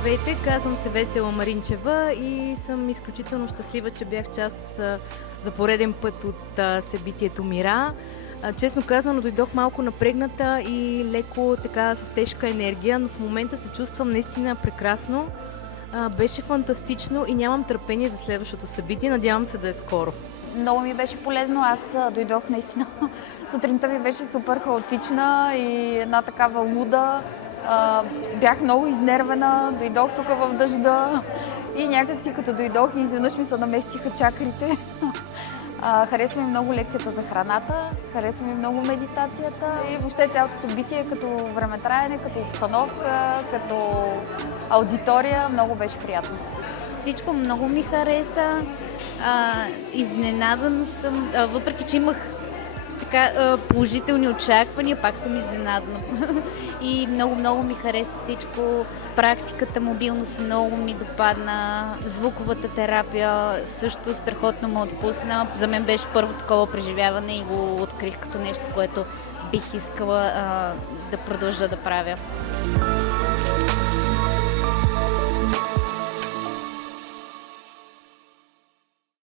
Здравейте, казвам се Весела Маринчева и съм изключително щастлива, че бях част за пореден път от събитието Мира. Честно казано, дойдох малко напрегната и леко така с тежка енергия, но в момента се чувствам наистина прекрасно. Беше фантастично и нямам търпение за следващото събитие. Надявам се да е скоро. Много ми беше полезно. Аз дойдох наистина. Сутринта ми беше супер хаотична и една такава луда. Бях много изнервена. Дойдох тук в дъжда и някак си като дойдох и изведнъж ми се наместиха чакрите. Харесва ми много лекцията за храната, харесва ми много медитацията и въобще цялото събитие като времетраене, като обстановка, като аудитория. Много беше приятно. Всичко много ми хареса. Изненадана съм, въпреки че имах така положителни очаквания, пак съм изненадана. И много ми хареса всичко. Практиката мобилност много ми допадна. Звуковата терапия също страхотно ме отпусна. За мен беше първо такова преживяване и го открих като нещо, което бих искала да продължа да правя.